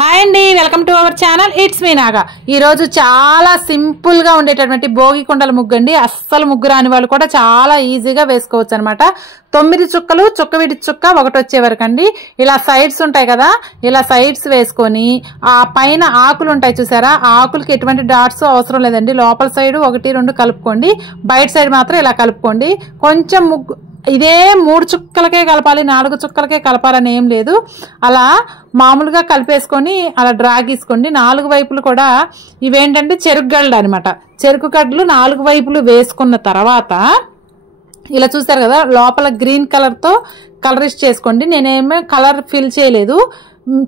Hi అండి, welcome to our channel. It's me Naga. ఈరోజు చాలా సింపుల్గా ఉండేటటువంటి భోగి కుండల ముగ్గు అండి. అస్సలు ముగ్గు రాని వాళ్ళు కూడా చాలా ఈజీగా వేసుకోవచ్చు అనమాట. 9 చుక్కలు, చుక్క విడి చుక్క ఒకటి వచ్చే వరకు అండి. ఇలా సైడ్స్ ఉంటాయి కదా, ఇలా సైడ్స్ వేసుకొని ఆ పైన ఆకులు ఉంటాయి చూసారా, ఆ ఆకులకి ఎటువంటి డాట్స్ అవసరం లేదండి. లోపల సైడ్ 1, 2 కలుపుకోండి, బయట సైడ్ మాత్రం ఇలా కలుపుకోండి. కొంచెం ముగ్గు ఇదే 3 చుక్కలకే కలపాలి, 4 చుక్కలకే కలపాలని ఏం లేదు. అలా మామూలుగా కలిపేసుకొని అలా డ్రా గీసుకోండి. 4 వైపులు కూడా ఇవేంటంటే చెరుకు గడ్డలు అనమాట. చెరుకు గడ్డలు 4 వైపులు వేసుకున్న తర్వాత ఇలా చూసారు కదా, లోపల గ్రీన్ కలర్తో కలరిస్ట్ చేసుకోండి. నేనేమో కలర్ ఫిల్ చేయలేదు.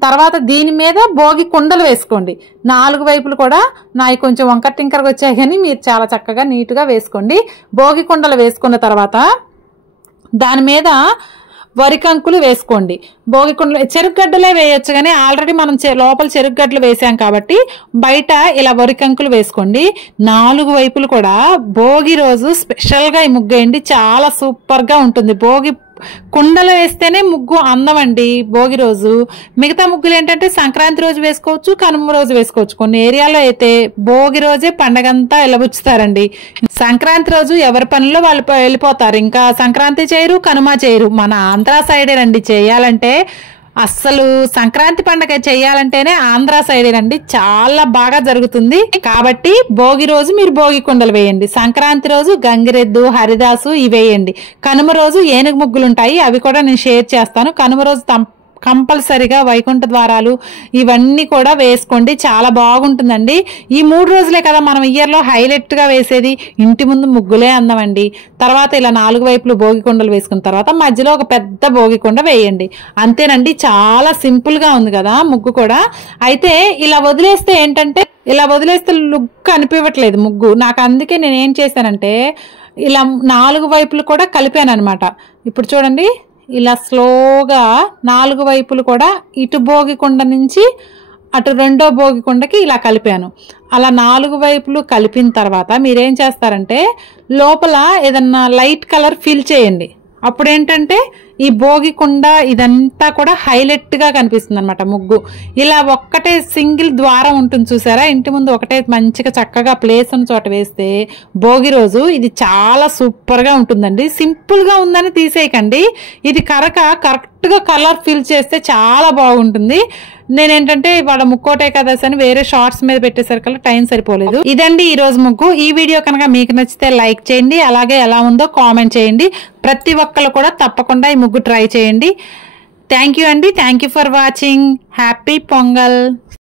తర్వాత దీని మీద భోగి కుండలు వేసుకోండి. 4 వైపులు కూడా నాయి కొంచెం వంకర టింకరగా వచ్చాయి, కానీ మీరు చాలా చక్కగా నీట్గా వేసుకోండి. భోగి కుండలు వేసుకున్న తర్వాత దాని మీద వరికంకులు వేసుకోండి. భోగికుండలు చెరుకుగడ్డలే వేయొచ్చు, కానీ ఆల్రెడీ మనం లోపల చెరుకుగడ్డలు వేసాం కాబట్టి బయట ఇలా వరికంకులు వేసుకోండి. 4 వైపులు కూడా భోగి రోజు స్పెషల్గా ఈ ముగ్గు వేయండి, చాలా సూపర్గా ఉంటుంది. భోగి కుండలు వేస్తేనే ముగ్గు అందం అండి భోగి రోజు. మిగతా ముగ్గులు ఏంటంటే సంక్రాంతి రోజు వేసుకోవచ్చు, కనుమ రోజు వేసుకోవచ్చు. కొన్ని ఏరియాలో అయితే భోగి రోజే పండగంతా ఎలబుచ్చుతారండి. సంక్రాంతి రోజు ఎవరి పనుల్లో వాళ్ళు వెళ్ళిపోతారు, ఇంకా సంక్రాంతి చేయరు, కనుమ చేయరు. మన ఆంధ్ర సైడే రండి చేయాలంటే. అస్సలు సంక్రాంతి పండుగ చేయాలంటేనే ఆంధ్ర సైడ్ రండి, చాలా బాగా జరుగుతుంది. కాబట్టి భోగి రోజు మీరు భోగి కుండలు వేయండి, సంక్రాంతి రోజు గంగిరెద్దు, హరిదాసు ఇవి వేయండి. కనుమ రోజు ఏనుగు ముగ్గులు ఉంటాయి, అవి కూడా నేను షేర్ చేస్తాను. కనుమ రోజు కంపల్సరిగా వైకుంఠ ద్వారాలు ఇవన్నీ కూడా వేసుకోండి, చాలా బాగుంటుందండి. ఈ 3 రోజులే కదా మనం ఇయర్లో హైలైట్గా వేసేది. ఇంటి ముందు ముగ్గులే అందమండి. తర్వాత ఇలా 4 వైపులు భోగి కుండలు వేసుకున్న తర్వాత మధ్యలో ఒక పెద్ద భోగి కుండ వేయండి. అంతేనండి, చాలా సింపుల్గా ఉంది కదా ముగ్గు కూడా. అయితే ఇలా వదిలేస్తే ఏంటంటే, ఇలా వదిలేస్తే లుక్ అనిపించట్లేదు ముగ్గు నాకు. అందుకే నేను ఏం చేశానంటే ఇలా 4 వైపులు కూడా కలిపాను అనమాట. ఇప్పుడు చూడండి, ఇలా స్లోగా 4 వైపులు కూడా ఇటు భోగి కుండ నుంచి అటు రెండో భోగి కుండకి ఇలా కలిపాను. అలా 4 వైపులు కలిపిన తర్వాత మీరేం చేస్తారంటే లోపల ఏదన్నా లైట్ కలర్ ఫిల్ చేయండి. అప్పుడు ఏంటంటే ఈ భోగి కుండ ఇదంతా కూడా హైలైట్గా కనిపిస్తుంది అనమాట ముగ్గు. ఇలా ఒక్కటే సింగిల్ ద్వారం ఉంటుంది చూసారా, ఇంటి ముందు ఒకటే మంచిగా చక్కగా ప్లేస్ ఉన్న చోట వేస్తే భోగి రోజు ఇది చాలా సూపర్గా ఉంటుందండి. సింపుల్గా ఉందని తీసేయకండి, ఇది కరెక్ట్గా కలర్ ఫిల్ చేస్తే చాలా బాగుంటుంది. నేనేంటంటే ఇవాళ ముక్కోటే కదా అని వేరే షార్ట్స్ మీద పెట్టేసరికల్లా టైం సరిపోలేదు. ఇదండి ఈ రోజు ముగ్గు. ఈ వీడియో కనుక మీకు నచ్చితే లైక్ చేయండి, అలాగే ఎలా ఉందో కామెంట్ చేయండి. ప్రతి ఒక్కరు కూడా తప్పకుండా ఈ ముగ్గు ట్రై చేయండి. థ్యాంక్ యూ అండి, thank you for watching. Happy pongal.